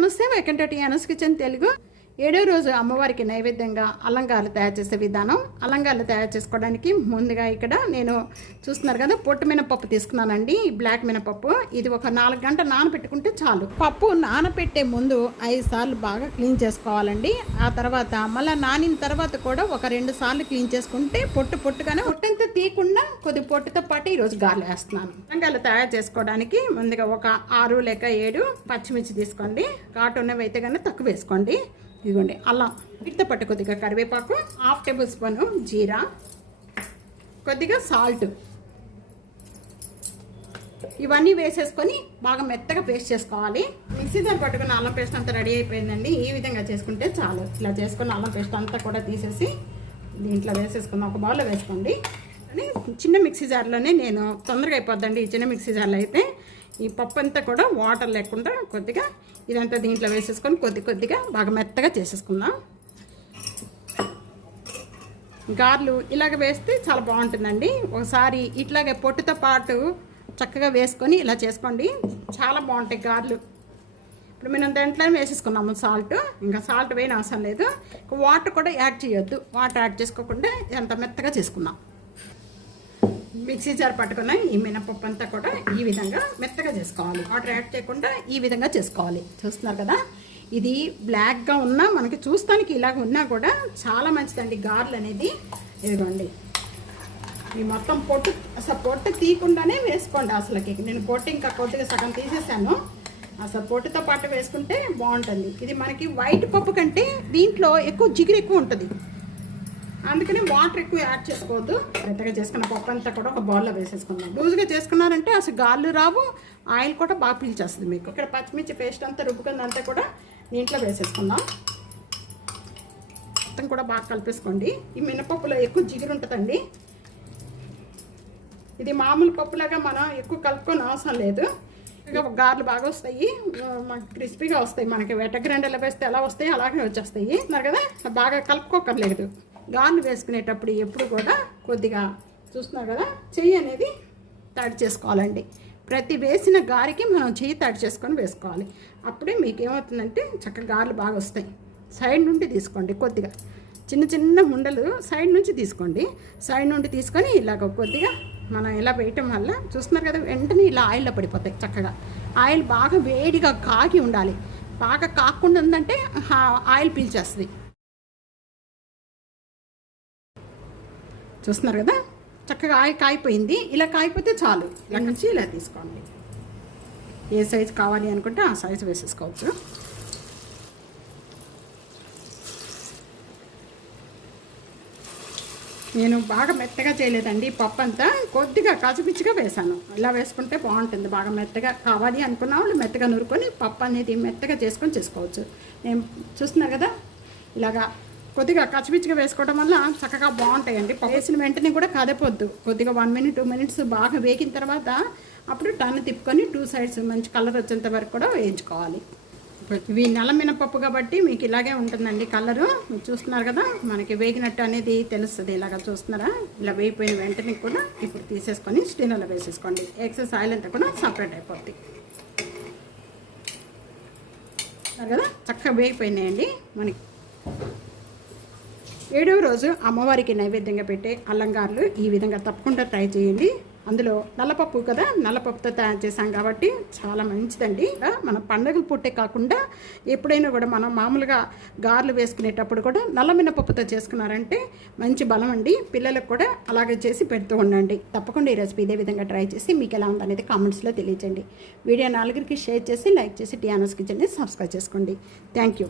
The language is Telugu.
నమస్తే వెల్కమ్ అనస్ కిచెన్ తెలుగు. ఏడో రోజు అమ్మవారికి నైవేద్యంగా అలంకారాలు తయారు చేసే విధానం అలంకారాలు తయారు చేసుకోవడానికి ముందుగా ఇక్కడ నేను చూస్తున్నారు కదా పొట్టు మినపప్పు తీసుకున్నానండి బ్లాక్ మినపప్పు. ఇది ఒక నాలుగు గంట నానబెట్టుకుంటే చాలు. పప్పు నానబెట్టే ముందు ఐదు సార్లు బాగా క్లీన్ చేసుకోవాలండి. ఆ తర్వాత మళ్ళీ నానిన తర్వాత కూడా ఒక రెండు సార్లు క్లీన్ చేసుకుంటే పొట్టు పొట్టుగానే పొట్టంతా తీయకుండా కొద్ది పొట్టుతో పాటు ఈరోజు గాలి వేస్తున్నాను. అలంగాలు తయారు చేసుకోవడానికి ముందుగా ఒక ఆరు లేక ఏడు పచ్చిమిర్చి తీసుకోండి. ఘాటు ఉన్నవి అయితే కానీ తక్కువ వేసుకోండి. ఇదిగోండి అలా పిట్ట పట్టు కొద్దిగా కరివేపాకు హాఫ్ టేబుల్ స్పూన్ జీరా కొద్దిగా సాల్ట్. ఇవన్నీ వేసేసుకొని బాగా మెత్తగా పేస్ట్ చేసుకోవాలి. మిక్సీ జార్ పట్టుకుని అల్లం పేస్ట్ అంతా రెడీ అయిపోయిందండి. ఈ విధంగా చేసుకుంటే చాలు. ఇలా చేసుకుని అల్లం పేస్ట్ అంతా కూడా తీసేసి దీంట్లో వేసేసుకుందాం. ఒక బౌల్లో వేసుకోండి. చిన్న మిక్సీ జార్లోనే నేను తొందరగా అయిపోద్దండి ఈ చిన్న మిక్సీ జార్లో అయితే. ఈ పప్పు అంతా కూడా వాటర్ లేకుండా కొద్దిగా ఇదంతా దీంట్లో వేసేసుకొని కొద్ది కొద్దిగా బాగా మెత్తగా చేసేసుకుందాం. గార్లు ఇలాగ వేస్తే చాలా బాగుంటుందండి. ఒకసారి ఇట్లాగే పొట్టుతో పాటు చక్కగా వేసుకొని ఇలా చేసుకోండి. చాలా బాగుంటాయి గార్లు. ఇప్పుడు మనం దాంట్లోనే వేసేసుకున్నాము సాల్ట్. ఇంకా సాల్ట్ వేయని అవసరం లేదు వాటర్ కూడా యాడ్ చేయొద్దు. వాటర్ యాడ్ చేసుకోకుండా ఎంత మెత్తగా చేసుకున్నాం. మిక్సీ జార్ పట్టుకున్న ఈ మినపప్పు అంతా కూడా ఈ విధంగా మెత్తగా చేసుకోవాలి. వాటర్ యాడ్ చేయకుండా ఈ విధంగా చేసుకోవాలి. చూస్తున్నారు కదా? ఇది బ్లాక్గా ఉన్నా మనకి చూస్తానికి ఇలాగ ఉన్నా కూడా చాలా మంచిదండి గార్లు అనేది. ఇదిగోండి. ఈ మొత్తం పొట్టు అసలు పొట్టు తీయకుండానే వేసుకోండి అసలుకి. నేను పొట్టు ఇంకా కొద్దిగా సగం తీసేసాను. అసలు పొట్టుతో పాటు వేసుకుంటే బాగుంటుంది. ఇది మనకి వైట్ పప్పు కంటే దీంట్లో ఎక్కువ జిగురు ఎక్కువ ఉంటుంది. అందుకనే వాటర్ ఎక్కువ యాడ్ చేసుకోవద్దు. మెత్తగా చేసుకున్న పప్పు అంతా కూడా ఒక బౌల్లో వేసేసుకుందాం. లూజ్గా చేసుకున్నారంటే అసలు గాళ్ళు రావు ఆయిల్ కూడా బాగా పీల్చేస్తుంది మీకు. ఇక్కడ పచ్చిమిర్చి పేస్ట్ అంతా రుబ్బుకుందంతా కూడా దీంట్లో వేసేసుకుందాం. మొత్తం కూడా బాగా కలిపేసుకోండి. ఈ మినపప్పులో ఎక్కువ జిగురు ఉంటుందండి. ఇది మామూలు పప్పులాగా మనం ఎక్కువ కలుపుకొని అవసరం లేదు. ఇక గారెలు బాగా వస్తాయి. క్రిస్పీగా వస్తాయి మనకి. వెట గ్రైండర్లో వేస్తే ఎలా వస్తాయి అలాగే వచ్చేస్తాయి. అన్నారు కదా? బాగా కలుపుకోకర్లేదు. గారెలు వేసుకునేటప్పుడు ఎప్పుడు కూడా కొద్దిగా చూస్తున్నారు కదా చెయ్యి అనేది తడి చేసుకోవాలండి. ప్రతి వేసిన గారికి మనం చెయ్యి తడి చేసుకొని వేసుకోవాలి. అప్పుడే మీకు ఏమవుతుందంటే చక్కగా గారెలు బాగా వస్తాయి. సైడ్ నుండి తీసుకోండి కొద్దిగా. చిన్న చిన్న ఉండలు సైడ్ నుంచి తీసుకోండి. సైడ్ నుండి తీసుకొని ఇలాగ కొద్దిగా మనం ఇలా వేయటం వల్ల చూస్తున్నారు కదా వెంటనే ఇలా ఆయిల్లో పడిపోతాయి చక్కగా. ఆయిల్ బాగా వేడిగా కాగి ఉండాలి. బాగా కాకుండా ఉందంటే ఆయిల్ పీల్చేస్తుంది. చూస్తున్నారు కదా? చక్కగా కాయిపోయింది. ఇలా కాయిపోతే చాలు. ఇలా నుంచి ఇలా తీసుకోండి. ఏ సైజు కావాలి అనుకుంటే ఆ సైజు వేసేసుకోవచ్చు. నేను బాగా మెత్తగా చేయలేదండి పప్పు అంతా. కొద్దిగా కచ్చిపిచ్చిగా వేసాను ఇలా వేసుకుంటే బాగుంటుంది. బాగా మెత్తగా కావాలి అనుకున్న వాళ్ళు మెత్తగా నూరుకొని పప్పు అనేది మెత్తగా చేసుకొని చేసుకోవచ్చు. నేను చూస్తున్నారు కదా? ఇలాగా కొద్దిగా కచ్చిపిచ్చిగా వేసుకోవడం వల్ల చక్కగా బాగుంటాయండి. వేసిన వెంటనే కూడా కదపొద్దు. కొద్దిగా వన్ మినిట్ టూ మినిట్స్ బాగా వేగిన తర్వాత అప్పుడు టన్ను తిప్పుకొని టూ సైడ్స్ మంచి కలర్ వచ్చేంత వరకు కూడా వేయించుకోవాలి. ఇవి నల్ల మినపప్పు కాబట్టి మీకు ఇలాగే ఉంటుందండి కలరు చూస్తున్నారు కదా మనకి వేగినట్టు అనేది తెలుస్తుంది. ఇలాగ చూస్తున్నారా? ఇలా వేగిపోయిన వెంటనే కూడా ఇప్పుడు తీసేసుకొని స్టీనర్లో వేసేసుకోండి. ఎక్సెస్ ఆయిల్ అంతా కూడా సపరేట్ అయిపోద్ది. కదా? చక్కగా వేగిపోయినాయండి. మనకి ఏడవ రోజు అమ్మవారికి నైవేద్యంగా పెట్టే అల్లంగారులు ఈ విధంగా తప్పకుండా ట్రై చేయండి. అందులో నల్లపప్పు కదా నల్లపప్పుతో తయారు చేసాం కాబట్టి చాలా మంచిదండి. మన పండగలు పుట్టే కాకుండా ఎప్పుడైనా కూడా మనం మామూలుగా గారెలు వేసుకునేటప్పుడు కూడా నల్ల మినపప్పుతో చేసుకున్నారంటే మంచి బలం అండి. పిల్లలకు కూడా అలాగే చేసి పెడుతూ ఉండండి. తప్పకుండా ఈ రెసిపీ ఇదే విధంగా ట్రై చేసి మీకు ఎలా ఉందనేది కామెంట్స్లో తెలియజేయండి. వీడియో నలుగురికి షేర్ చేసి లైక్ చేసి టీఆర్ఎస్ కిచెన్ని సబ్స్క్రైబ్ చేసుకోండి. Thank you.